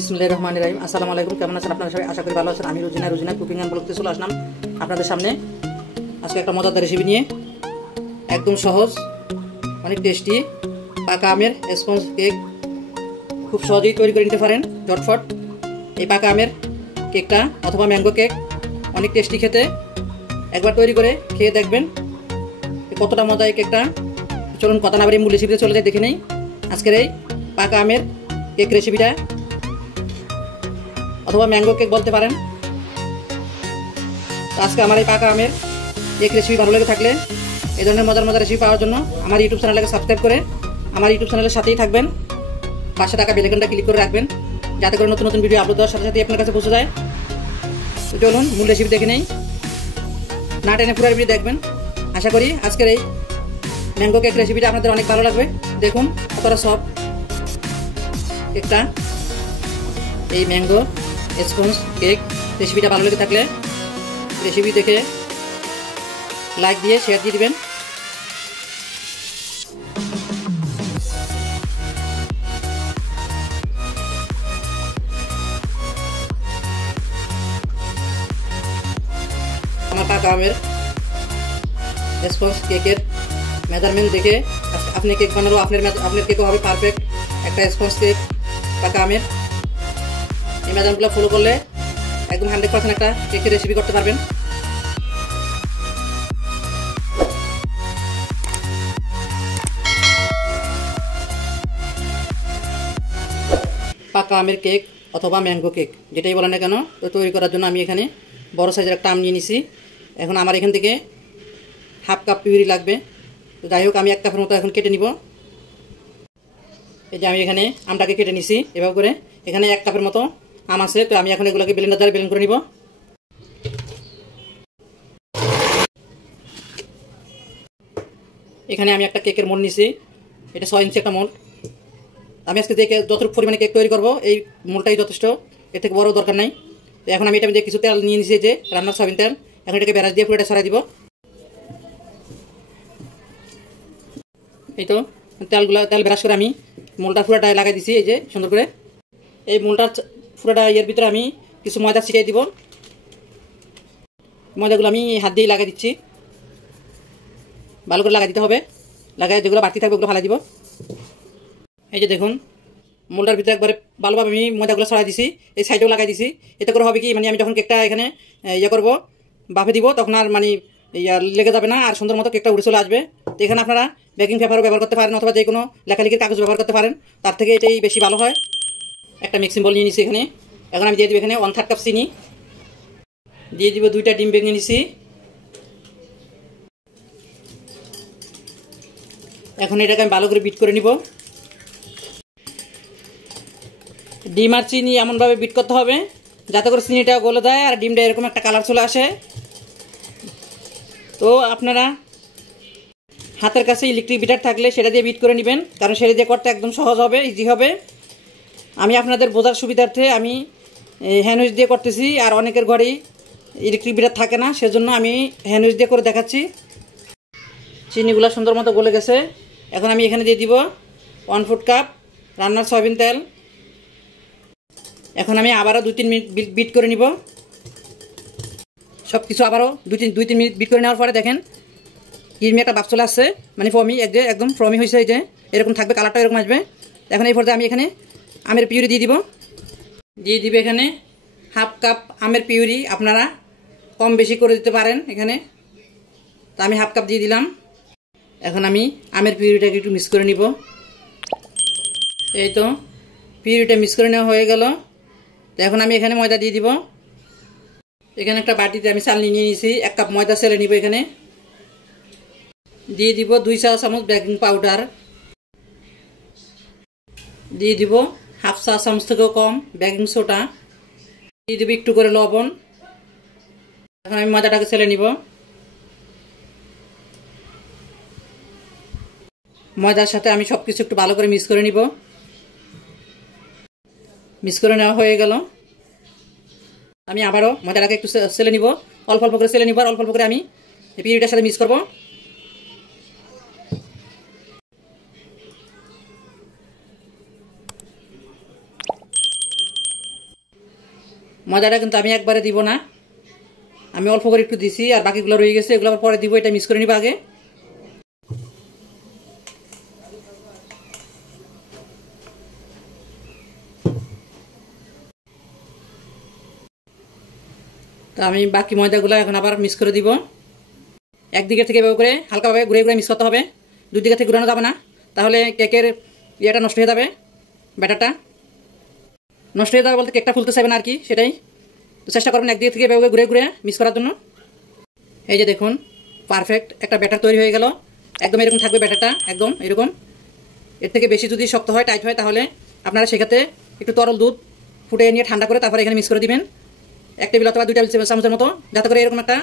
বিসমিল্লাহির রহমানির রহিম। আসসালামু আলাইকুম। কেমন আছেন আপনারা সবাই? আশা করি ভালো আছেন। আমি রোজিনা কুকিং অ্যান্ড ব্লগতে চলে আসলাম আপনাদের সামনে আজকে একটা মজাদার রেসিপি নিয়ে। একদম সহজ, অনেক টেস্টি পাকা আমের স্পঞ্জ কেক খুব সহজেই তৈরি করে নিতে পারেন ঝটফট। এই পাকা আমের কেকটা অথবা ম্যাঙ্গো কেক অনেক টেস্টি খেতে। একবার তৈরি করে খেয়ে দেখবেন কতটা মজা এই কেকটা। চলুন কথা না বাড়িয়ে মূল রেসিপিতে চলে যাই, দেখে নেই আজকের এই পাকা আমের কেক রেসিপিটা, অথবা ম্যাঙ্গো কেক বলতে পারেন। তো আজকে আমার এই পাকা আমের কেক রেসিপি ভালো লেগে থাকলে এই ধরনের মজার রেসিপি পাওয়ার জন্য আমার ইউটিউব চ্যানেলকে সাবস্ক্রাইব করে আমার ইউটিউব চ্যানেলের সাথেই থাকবেন। পাশে টাকা বেল আইকনটা ক্লিক করে রাখবেন যাতে করে নতুন নতুন ভিডিও আপলোড দেওয়ার সাথে সাথে আপনার কাছে পৌঁছে যায়। তো চলুন মূল রেসিপি দেখে নেই, না টেনে পুরো ভিডিও দেখবেন। আশা করি আজকের এই ম্যাঙ্গো কেক রেসিপিটা আপনাদের অনেক ভালো লাগবে। দেখুন কতটা সফট কেকটা। এই ম্যাঙ্গো স্পঞ্জ কেক রেসিপিটা ভালো লেগে থাকলে রেসিপি দেখে লাইক দিয়ে শেয়ার দিয়ে দিবেন। আমার পাকা আমের স্পঞ্জ কেকের মেজারমেন্ট দেখে আপনি কেক বানালো, আপনার কেকও হবে পারফেক্ট একটা স্পঞ্জ কেক পাকা আমের। এই মেজারমেন্টগুলো ফলো করলে একদম 100% একটা কেকের রেসিপি করতে পারবেন। পাকা আমের কেক অথবা ম্যাঙ্গো কেক যেটাই বলেন না কেন, তো তৈরি করার জন্য আমি এখানে বড় সাইজের একটা আম নিয়ে নিছি। এখন আমার এখান থেকে হাফ কাপ পিউরি লাগবে। তো যাই হোক, আমি 1 কাপের মতো এখন কেটে নিব। এই যে আমি এখানে আমটাকে কেটে নিছি এভাবে করে। এখানে 1 কাপের মতো আম আছে। তো আমি এখন এগুলোকে ব্লেন্ডার দ্বারা ব্লেন্ড করে নিব। এখানে আমি একটা কেকের মোল্ড নিছি, এটা 6 ইঞ্চি একটা মোল্ড। আমি আজকে যে যতটুকু পরিমাণে কেক তৈরি করবো এই মোল্ডটাই যথেষ্ট, এর থেকে বড় দরকার নাই। তো এখন আমি এটা মধ্যে কিছু তেল নিয়ে নিছি, যে রান্নার সয়াবিন তেল। এখন এটাকে ব্রাশ দিয়ে পুরো এটা ছড়াই দিব। এই তো তেল ব্রাশ করে আমি মোলটা পুরোটা লাগাই দিছি, এই যে সুন্দর করে। এই মোলটা পুরোটা এর ভিতরে আমি কিছু ময়দা ছিটিয়ে দিব। ময়দাগুলো আমি হাত দিয়ে লাগাই দিচ্ছি, ভালো করে লাগাই দিতে হবে। লাগাই যেগুলো বাড়তি থাকবে ওগুলো ফালাই দিব। এই যে দেখুন মোলটার ভিতরে একবারে ভালোভাবে আমি ময়দাগুলো ছড়াই দিছি, এই সাইডেও লাগাই দিছি। এতে করে হবে কি, মানে আমি যখন কেকটা এখানে করবো বাফে দিব তখন আর মানে লেগে যাবে না, আর সুন্দর মতো কেকটা উড়ে চলে আসবে। তো এখানে আপনারা বেকিং পেপারও ব্যবহার করতে পারেন, অথবা যে কোনো লেখালেখির কাগজ ব্যবহার করতে পারেন, তার থেকে এটাই বেশি ভালো হয়। একটা মিক্সিং বোল নিয়ে নিছি এখানে। এখন আমি দিয়ে দিব এখানে 1/3 কাপ চিনি, দিয়ে দিব 2টা ডিম ভেঙে নিছি। এখন এটাকে আমি ভালো করে বিট করে নিব। ডিম আর চিনি এমনভাবে বিট করতে হবে যাতে করে চিনিটা গলে যায় আর ডিমটা এরকম একটা কালার চলে আসে। তো আপনারা হাতের কাছে ইলেকট্রিক বিটার থাকলে সেটা দিয়ে বিট করে নেবেন, কারণ সেটা দিয়ে করতে একদম সহজ হবে, ইজি হবে। আমি আপনাদের বোঝার সুবিধার্থে আমি হ্যান্ড উইচ দিয়ে করতেছি, আর অনেকের ঘরেই ইলেকট্রিক বিটার থাকে না, সেজন্য আমি হ্যান্ড উইচ দিয়ে করে দেখাচ্ছি। চিনিগুলো সুন্দর মতো গলে গেছে। এখন আমি এখানে দিয়ে দিব 1/4 কাপ রান্নার সয়াবিন তেল। এখন আমি আবারও 2-3 মিনিট বিট করে নিব। সব কিছু আবারও 2-3 মিনিট বিট করে নেওয়ার পরে দেখেন ক্রিমি একটা ভাব চলে আসছে, মানে ফর্মি একদম ফর্মি হয়েছে। এই যে এরকম থাকবে, কালারটা এরকম আসবে। এখন এই পর্যায়ে আমি এখানে আমের পিউরি দিয়ে দিব এখানে 1/2 কাপ আমের পিউরি। আপনারা কম বেশি করে দিতে পারেন এখানে। তো আমি 1/2 কাপ দিয়ে দিলাম। এখন আমি আমের পিউরিটাকে একটু মিক্স করে নিব। এই তো পিউরিটা মিক্স করে নেওয়া হয়ে গেল। তো এখন আমি এখানে ময়দা দিয়ে দিব। এখানে একটা বাটিতে আমি চালনি নিয়ে নিয়েছি, 1 কাপ ময়দা চেলে নিব। এখানে দিয়ে দিব 2 চা চামচ বেকিং পাউডার, দিয়ে দিব 1/2 চা চামচ থেকেও কম বেকিং সোডা, দিয়ে দিব একটু করে লবণ। এখন আমি ময়দাটাকে চেলে নিব। ময়দার সাথে আমি সব কিছু একটু ভালো করে মিক্স করে নিব। মিক্স করে নেওয়া হয়ে গেল। আমি আবারও ময়দাটাকে একটু চেলে নিব, অল্প অল্প করে চেলে নিব, আর অল্প অল্প করে আমি এই পিউরিটার সাথে মিক্স করব। ময়দাটা কিন্তু আমি একবারে দিব না, আমি অল্প করে একটু দিছি, আর বাকিগুলো রয়ে গেছে, এগুলো আবার পরে দিব। এটা মিক্স করে নিব আগে। তো আমি বাকি ময়দাগুলো এখন আবার মিক্স করে দিব। একদিকে থেকে এভাবে করে হালকাভাবে ঘুরে ঘুরে মিক্স করতে হবে, দুই দিকে থেকে ঘুরানো যাবে না, তাহলে কেকের ইয়েটা নষ্ট হয়ে যাবে, ব্যাটারটা নষ্ট হয়ে যাবে বলতে কেকটা ফুলতে চাইবে না আর কি, সেটাই। তো চেষ্টা করবেন একদিকে থেকে এভাবে ঘুরে ঘুরে মিক্স করার জন্য। এই যে দেখুন পারফেক্ট একটা ব্যাটার তৈরি হয়ে গেল, একদম এরকম থাকবে ব্যাটারটা, একদম এরকম। এর থেকে বেশি যদি শক্ত হয়, টাইট হয়, তাহলে আপনারা সেক্ষেত্রে একটু তরল দুধ ফুটে নিয়ে ঠান্ডা করে তারপরে এখানে মিক্স করে দিবেন, 1 টেবিল অথবা 2 টেবিল চামচের মতো, যাতে করে এরকম একটা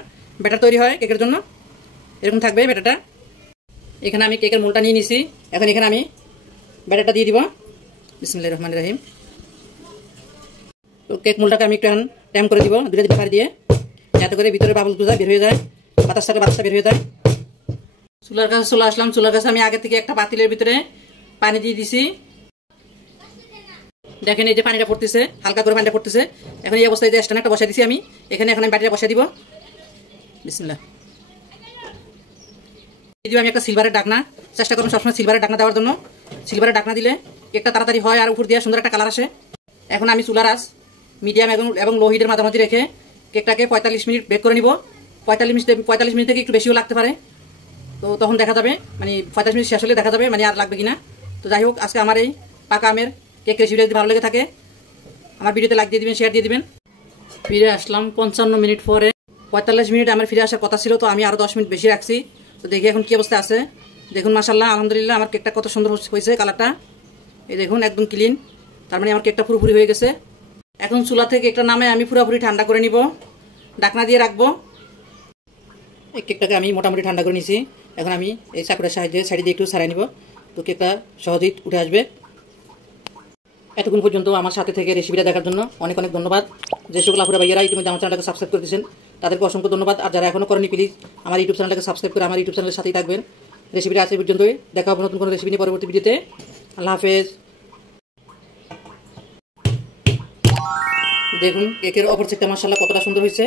ব্যাটার তৈরি হয় কেকের জন্য। এরকম থাকবে ব্যাটারটা। এখানে আমি কেকের মোলটা নিয়ে নিছি, এখন এখানে আমি ব্যাটারটা দিয়ে দিব। বিসমিল্লাহির রহমানির রহিম। তো কেক মোলটাকে আমি একটু এখন ট্যাম করে দিব দুটো ব্যাপার দিয়ে, যাতে করে ভিতরে বাবুলগুলো বের হয়ে যায়, বাতাসটা বের হয়ে যায়। চুলার কাছে চলে আসলাম। চুলার কাছে আমি আগে থেকে একটা পাতিলের ভিতরে পানি দিয়ে দিছি। দেখেন এই যে পানিটা পড়তেছে, হালকা করে পানিটা পড়তেছে। এখন এই অবস্থায় যে স্ট্যান্ডটা বসাই দিছি আমি, এখানে এখন আমি ব্যাটারটা বসাই দিব। বিসমিল্লাহ। দিয়ে আমি একটা সিলভারের ঢাকনা, চেষ্টা করুন সবসময় সিলভারের ঢাকনা দেওয়ার জন্য। সিলভারের ঢাকনা দিলে কেকটা তাড়াতাড়ি হয় আর উপর দিয়ে সুন্দর একটা কালার আসে। এখন আমি চুলার আঁচ মিডিয়াম এবং লো হিটের মাঝামাঝি রেখে কেকটাকে 45 মিনিট বেক করে নিব। 45 মিনিট থেকে একটু বেশিও লাগতে পারে, তো তখন দেখা যাবে, মানে 45 মিনিট শেষ হলে দেখা যাবে মানে আর লাগবে কিনা। তো যাই হোক, আজকে আমার এই পাকা আমের কেক রেসিপিটা যদি ভালো লেগে থাকে আমার ভিডিওতে লাইক দিয়ে দিবেন, শেয়ার দিয়ে দিবেন। ফিরে আসলাম 55 মিনিট পরে। 45 মিনিট আমার ফিরে আসার কথা ছিল, তো আমি আরও 10 মিনিট বেশি রাখছি। তো দেখি এখন কি অবস্থা আছে। দেখুন মাশাআল্লাহ, আলহামদুলিল্লাহ, আমার কেকটা কত সুন্দর হয়েছে কালারটা। এই দেখুন একদম ক্লিন, তার মানে আমার কেকটা পুরোপুরি হয়ে গেছে। এখন চুলা থেকে কেকটা নামে আমি পুরোপুরি ঠান্ডা করে নিব, ঢাকনা দিয়ে রাখবো। এই কেকটাকে আমি মোটামুটি ঠান্ডা করে নিয়েছি। এখন আমি এই চাকুটার সাহায্যে সাইড দিয়ে একটু ছাড়াই নিব, তো কেকটা সহজেই উঠে আসবে। এতক্ষণ পর্যন্ত আমার সাথে থেকে রেসিপিটা দেখার জন্য অনেক অনেক ধন্যবাদ। যে সকল আপুরা ভাইয়েরা ইতিমধ্যে আমার চ্যানেলটাকে সাবস্ক্রাইব করে দিয়েছেন তাদেরকে অসংখ্য ধন্যবাদ। আর যারা এখনো করেনি, প্লিজ আমার ইউটিউব চ্যানেলটাকে সাবস্ক্রাইব করে আমার ইউটিউব চ্যানেলের সাথেই থাকবেন। রেসিপিটা আজ এই পর্যন্তই, দেখা হবে নতুন কোনো রেসিপি নিয়ে পরবর্তী ভিডিওতে। আল্লাহ হাফেজ। দেখুন কেকের অপর সাইডটা মাশাআল্লাহ কতটা সুন্দর হয়েছে।